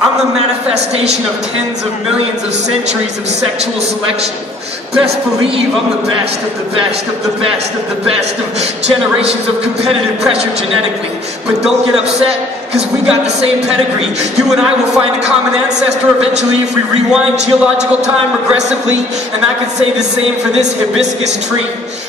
I'm the manifestation of tens of millions of centuries of sexual selection. Best believe I'm the best of the best of the best of the best of generations of competitive pressure genetically. But don't get upset, because we got the same pedigree. You and I will find a common ancestor eventually if we rewind geological time regressively. And I can say the same for this hibiscus tree,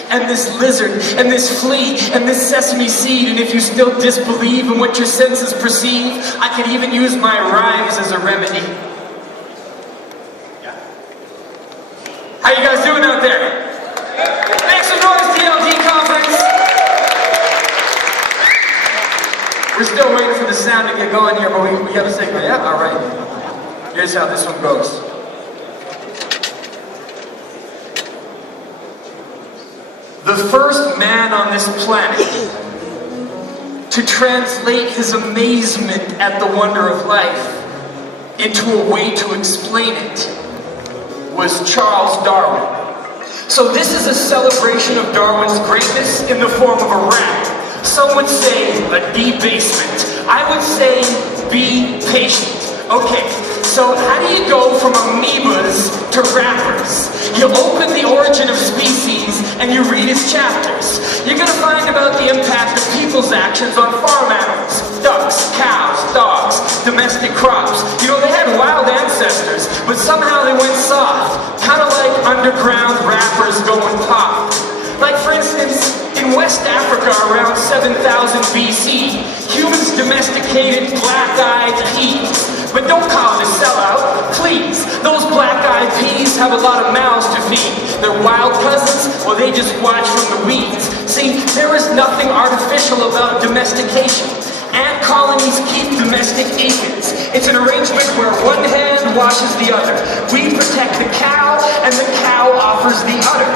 and this lizard, and this flea, and this sesame seed. And if you still disbelieve in what your senses perceive, I could even use my rhymes as a remedy. How you guys doing out there? Make some noise, DLD conference! We're still waiting for the sound to get going here, but we gotta say, yeah, alright. Here's how this one goes. The first man on this planet to translate his amazement at the wonder of life into a way to explain it was Charles Darwin. So this is a celebration of Darwin's greatness in the form of a rap. Some would say a debasement. I would say be patient. Okay, so how do you go from amoebas to rappers? You open the origin of species and you read its chapters. You're gonna find about the impact of people's actions on farm animals. Ducks, cows, dogs, domestic crops. You know, they had wild ancestors, but somehow they went soft. Kind of like underground rappers going pop. Like for instance, in West Africa around 7000 BC, humans domesticated black-eyed peas. But don't call it a sellout, please. Those black-eyed peas have a lot of mouths to feed. Their wild cousins, well, they just watch from the weeds. See, there is nothing artificial about domestication. Ant colonies keep domestic aphids. It's an arrangement where one hand washes the other. We protect the cow, and the cow offers the udder.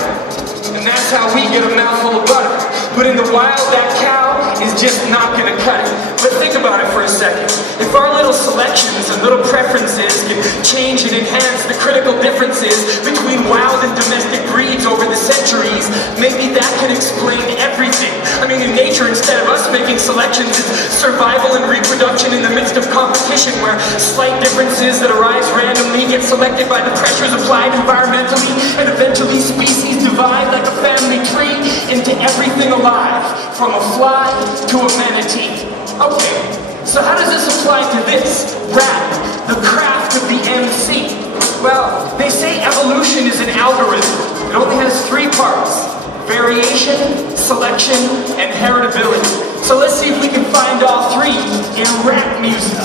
And that's how we get a mouthful of butter. But in the wild, that cow is just not gonna cut it. But think about it for a second. If our little selections and little preferences can change and enhance the critical differences between wild and domestic breeds over the centuries, maybe that can explain everything. I mean, in nature, instead of us making selections, it's survival and reproduction in the midst of competition, where slight differences that arise randomly get selected by the pressures applied environmentally, and eventually species divide like a family tree into everything alive, from a fly to a manatee. Okay, so how does this apply to this? Rap, the craft of the MC. Well, they say evolution is an algorithm. It only has 3 parts: variation, selection, and heritability. So let's see if we can find all 3 in rap music.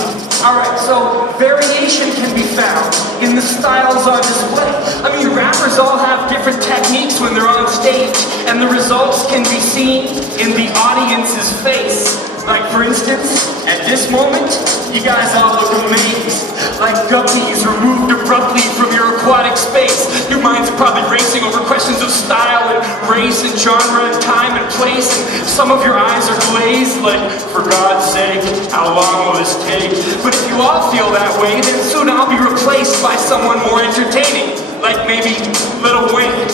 Alright, so variation can be found in the styles on display. I mean, rappers all have different techniques when they're on stage, and the results can be seen in the audience's face. Like for instance, at this moment, you guys all look amazed. Like guppies removed abruptly from your aquatic space. Your mind's probably racing over questions of style and race and genre and time and place. And some of your eyes are glazed like, for God's sake, how long will this take? But if you all feel that way, then soon I'll be replaced by someone more entertaining. Like maybe Lil Wayne.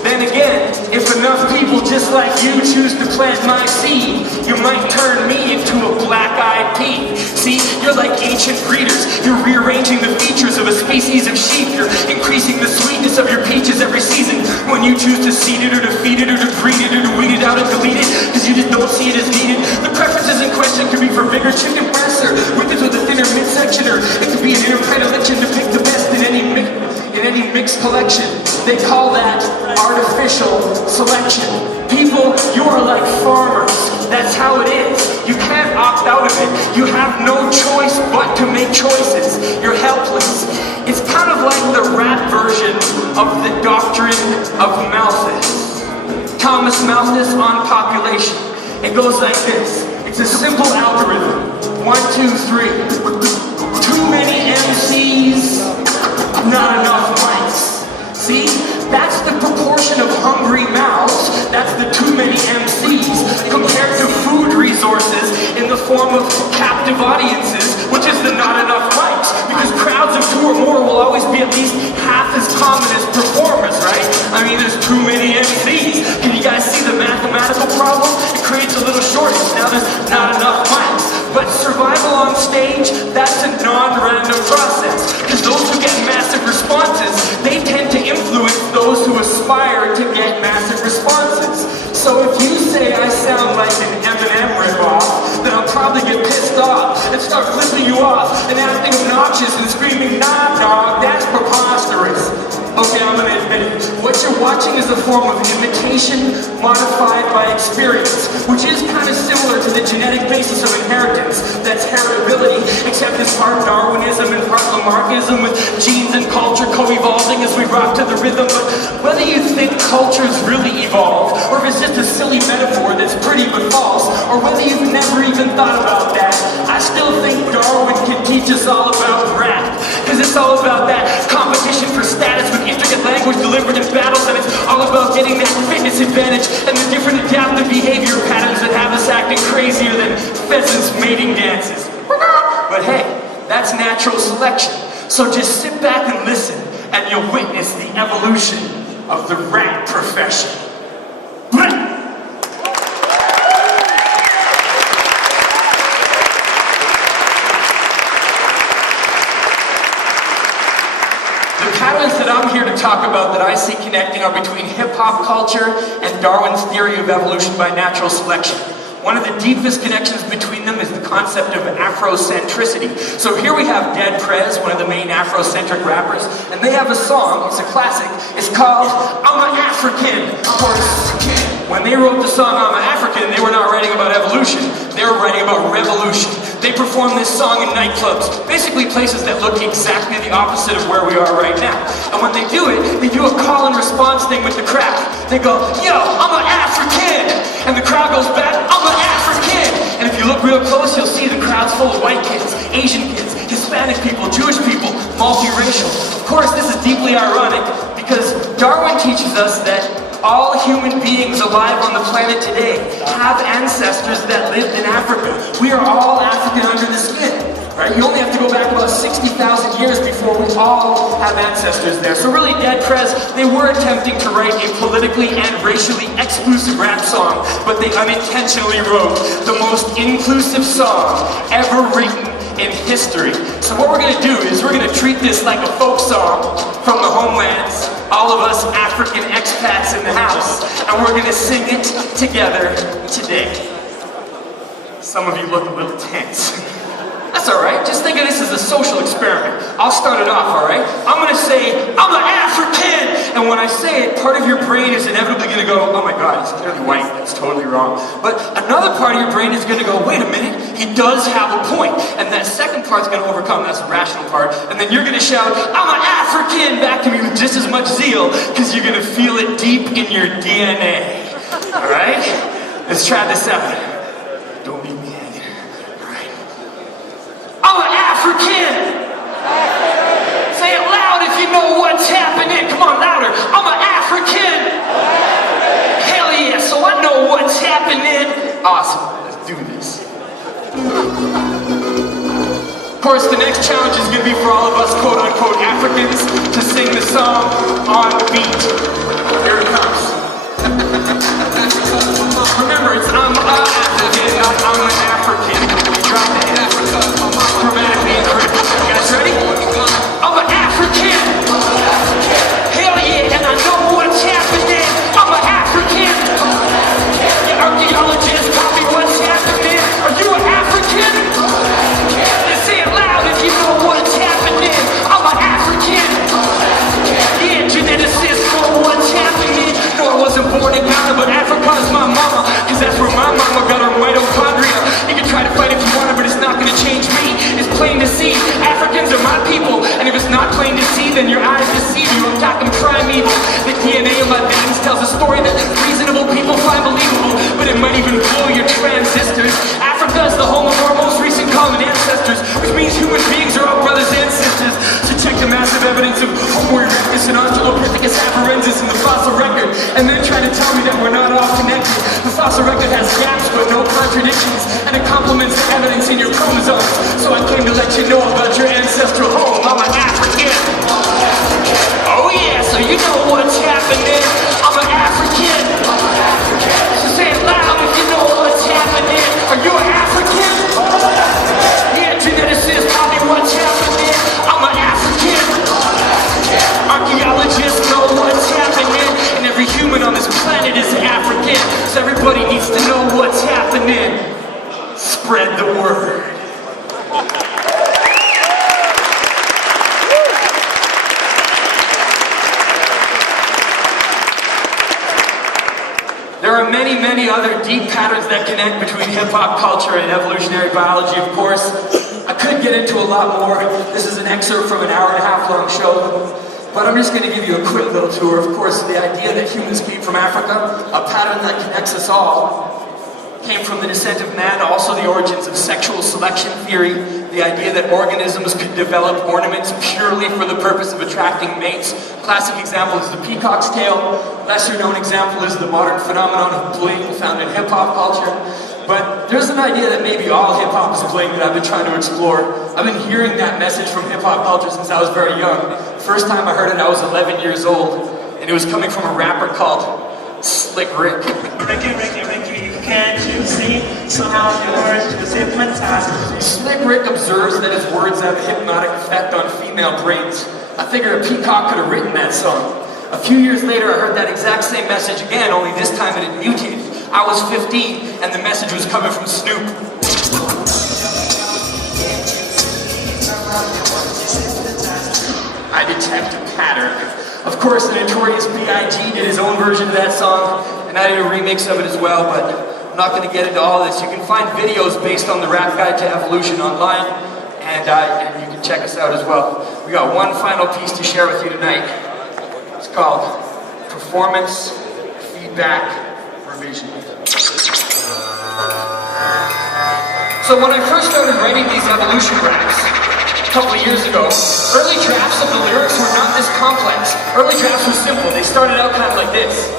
Then again, if enough people just like you choose to plant my seed, you might turn me into a black-eyed pea. See, you're like ancient breeders. You're rearranging the features of a species of sheep. You're increasing the sweetness of your peaches every season when you choose to seed it or to feed it or to breed it or to weed it out and delete it because you just don't see it as needed. The preferences in question could be for bigger chicken breasts or widths with a thinner midsection, or it could be an inner predilection to pick the best in any mixed collection. They call that artificial selection. People, you are like farmers. That's how it is. You can't opt out of it. You have no choice but to make choices. You're helpless. It's kind of like the rap version of the doctrine of Malthus. Thomas Malthus on population. It goes like this. It's a simple algorithm. 1, 2, 3. Too many MCs, not enough mics. See? That's the proportion of hungry mouths. That's the too many MCs compared to food resources in the form of captive audiences, which is the not enough mics. Because crowds of 2 or more will always be at least half as common as performers, right? I mean, there's too many MCs. Can you guys see the mathematical problem? It creates a little shortage. Now there's not enough mics. But survival on stage, that's a non-random and start flipping you off and acting obnoxious and screaming, "Nah, dog, that's preposterous." Okay, I'm gonna admit it. What you're watching is a form of imitation modified by experience, which is kind of similar to the genetic basis of inheritance. That's heritability, except it's part Darwinism and part Lamarckism, with genes and culture co-evolving as we rock to the rhythm. But whether you think cultures really evolved, or if it's just a silly metaphor that's pretty but false, or whether you've never even thought about that, I still think Darwin can teach us all about rap. Because it's all about that competition for status with intricate language delivered in battles, and it's all about getting that fitness advantage and the different adaptive behavior patterns that have us acting crazier than pheasants mating dances. But hey, that's natural selection. So just sit back and listen, and you'll witness the evolution of the rap profession. The patterns that I'm here to talk about that I see connecting are between hip-hop culture and Darwin's theory of evolution by natural selection. One of the deepest connections between them is the concept of Afrocentricity. So here we have Dead Prez, one of the main Afrocentric rappers, and they have a song, it's a classic, it's called "I'm a African." Of course, when they wrote the song "I'm a African," they were not writing about evolution, they were writing about revolution. They perform this song in nightclubs, basically places that look exactly the opposite of where we are right now. And when they do it, they do a call and response thing with the crowd. They go, "Yo, I'm an African!" And the crowd goes back, "I'm an African!" And if you look real close, you'll see the crowd's full of white kids, Asian kids, Hispanic people, Jewish people, multiracial. Of course, this is deeply ironic because Darwin teaches us that all human beings alive on the planet today have ancestors that lived in Africa. We are all African under the skin, right? You only have to go back about 60,000 years before we all have ancestors there. So really, Dead Prez, they were attempting to write a politically and racially exclusive rap song, but they unintentionally wrote the most inclusive song ever written in history. So what we're gonna do is we're gonna treat this like a folk song from the homelands, all of us African expats in the house, and we're gonna sing it together today. Some of you look a little tense. That's alright, just think of this as a social experiment. I'll start it off, alright? I'm gonna say, "I'm an African!" And when I say it, part of your brain is inevitably gonna go, "Oh my god, he's clearly white, that's totally wrong." But another part of your brain is gonna go, "Wait a minute, he does have a point." And that second part's gonna overcome, that's the rational part. And then you're gonna shout, "I'm an African!" back to me with just as much zeal, because you're gonna feel it deep in your DNA. Alright? Let's try this out. Don't leave me hanging. Alright. I'm an African! Say it loud if you know what's happening. Come on, louder. I'm an African! Hell yeah, so I know what's happening. Awesome, let's do this. Of course, the next challenge is going to be for all of us quote-unquote Africans to sing the song on beat. Here it comes. Remember, it's I'm a African, not I'm an African. Drop the F. Grammatically incorrect. You guys ready? I'm an African! Hell yeah, and I know what's happening. I'm an African! Yeah, archaeologists, tell me what's happening. Are you an African? Let's say it loud if you know what's happening. I'm an African! Yeah, geneticists know what's happening. No, I wasn't born in Ghana, but Africa is my mama. Cause that's where my mama got her mitochondria. You can try to fight if you want, but it's not gonna change me. It's plain to see, Africans are my people. And if it's not plain to see, then your eyes deceive you. I'm talking primeval. The DNA of my veins tells a story that reasonable people find believable, but it might even blow your transistors. Africa is the home of our most recent common ancestors, which means human beings are all brothers and sisters. So check the massive evidence of Homo erectus and Australopithecus afarensis in the fossil record, and then try to tell me that we're not all connected. The fossil record has gaps but no contradictions, and it complements the evidence in your chromosomes. So I came to let you know about your ancestral home. I'm an African. Oh yeah, so you know what's happening. I'm an African. So say it loud if you know what's happening. Are you an African? Yeah, geneticists, tell me what's happening. I'm an African. Archaeologists know what's happening, and every human on this planet is African. So everybody needs to know what's happening. Spread the word. many other deep patterns that connect between hip-hop culture and evolutionary biology, of course. I could get into a lot more. This is an excerpt from an hour-and-a-half long show, but I'm just going to give you a quick little tour. Of course, the idea that humans came from Africa, a pattern that connects us all, came from the descent of man, also the origins of sexual selection theory, the idea that organisms could develop ornaments purely for the purpose of attracting mates. Classic example is the peacock's tail. Lesser known example is the modern phenomenon of bling found in hip-hop culture. But there's an idea that maybe all hip-hop is bling that I've been trying to explore. I've been hearing that message from hip-hop culture since I was very young. First time I heard it, I was 11 years old, and it was coming from a rapper called Slick Rick. Ricky, can't you see? Somehow your words just hypnotize. Slick Rick observes that his words have a hypnotic effect on female brains. I figured a peacock could have written that song. A few years later, I heard that exact same message again, only this time it had mutated. I was 15, and the message was coming from Snoop. I detect a pattern. Of course, the notorious B.I.G. did his own version of that song, and I did a remix of it as well, but I'm not going to get into all this. You can find videos based on the Rap Guide to Evolution online, and you can check us out as well. We got one final piece to share with you tonight. It's called Performance Feedback Revision. So when I first started writing these evolution raps, a couple of years ago, early drafts of the lyrics were not this complex. Early drafts were simple. They started out kind of like this.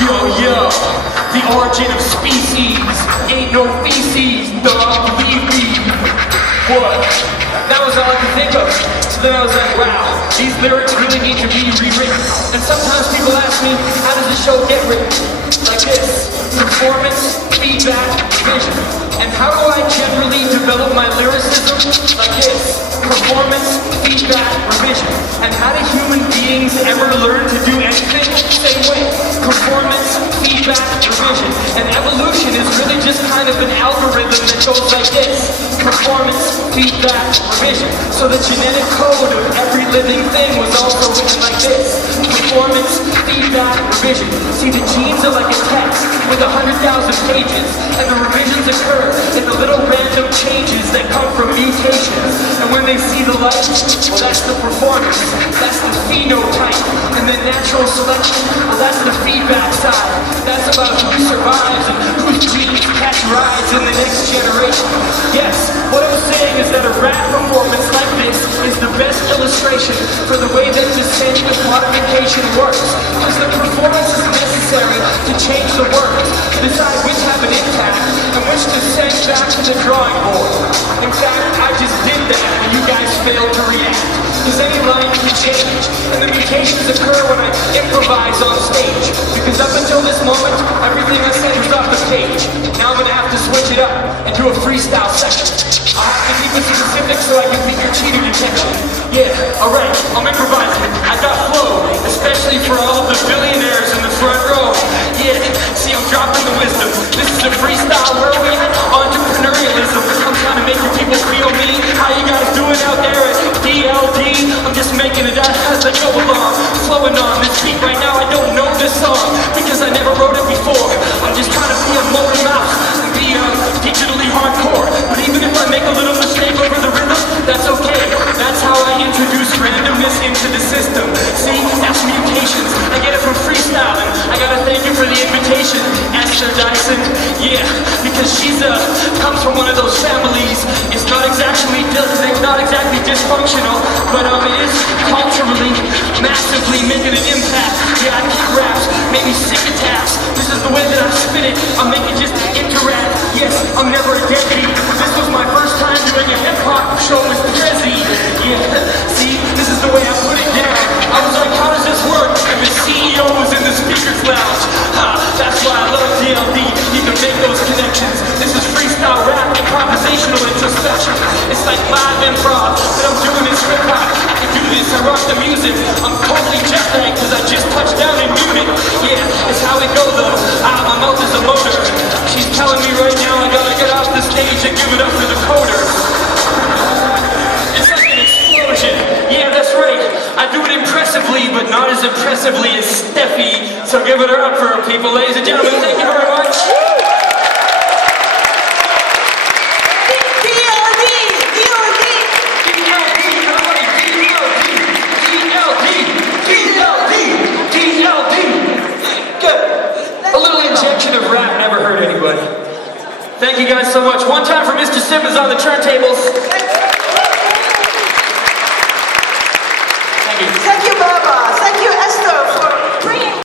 Yo, the origin of species ain't no feces, dog, believe me. What? That was all I could think of. So then I was like, wow, these lyrics really need to be rewritten. And sometimes people ask me, how does the show get written? Like this, performance, feedback, vision. And how do I generally develop my lyricism? Like this, performance, feedback, revision. And how do human beings ever learn to do anything? Same way, performance, feedback, revision. And evolution is really just kind of an algorithm that goes like this, performance, feedback, revision. So the genetic code of every living thing was also written like this, performance, feedback, revision. See, the genes are like a text with 100,000 pages, and the revisions occur in the little random changes that come from mutations. And when they see the light, well, that's the performance, that's the phenotype. And then natural selection, well, that's the feedback side. That's about who survives and whose genes catch rides in the next generation. Yes, what I'm saying is that a rap performance like this is the best illustration for the way that descent with modification works. Because the performance is necessary to change the words, to decide which have an impact and which to send back to the drawing board. In fact, I just did that and you guys failed to react. Because any line can change, and the mutations occur when I improvise on stage. Because up until this moment, everything I said was off the page. Now I'm gonna have to switch it up and do a freestyle section. I'll have to keep it specific so I can beat your cheater detection. Yeah, alright, I'm improvising. I got flow, especially for all of the billionaires in the front row. Yeah, see, I'm dropping the wisdom. This is a freestyle where we at entrepreneurialism. I'm trying to make you people feel me. How you guys doing out there at DLD? I'm just making it out as I go along. Flowing on this beat right now, I don't know this song because I never wrote it before. I'm just trying to be a motor mouse and be digitally hardcore. But even if I make a little mistake over the rhythm, that's okay. That's how I introduce randomness into the system. See, that's mutations. I get it from freestyling. I gotta thank you for the invitation, Esther Dyson. Yeah, because she's comes from one of those families. It's not exactly dysfunctional, but it is culturally, massively making an impact. Yeah, I keep raps, maybe sick attacks. This is the way that I spit it. I make it just interact. Yes, I'm never a deadbeat. This was my first time doing a hip-hop show with Trezzy. Yeah, see, this is the way I put it down. I was like, how does this work? And the CEO was in the speaker's lounge. That's why I love DLD. You can make those connections. This is freestyle rap, improvisational introspection. It's like live improv that I'm doing in hip-hop. I can do this, I rock the music. I'm totally jet-lagged because I just touched down in Munich. Yeah, it's how it goes though. My mouth is a motor. She's telling me right now I gotta get off the stage and give it up to the coder. It's like an explosion. Yeah, that's right. I do it impressively, but not as impressively as Steffi So give it up for our people, ladies and gentlemen. Thank you very much. Good. A little injection of rap never hurt anybody. Thank you guys so much. One time for Mr. Simmons on the turntables.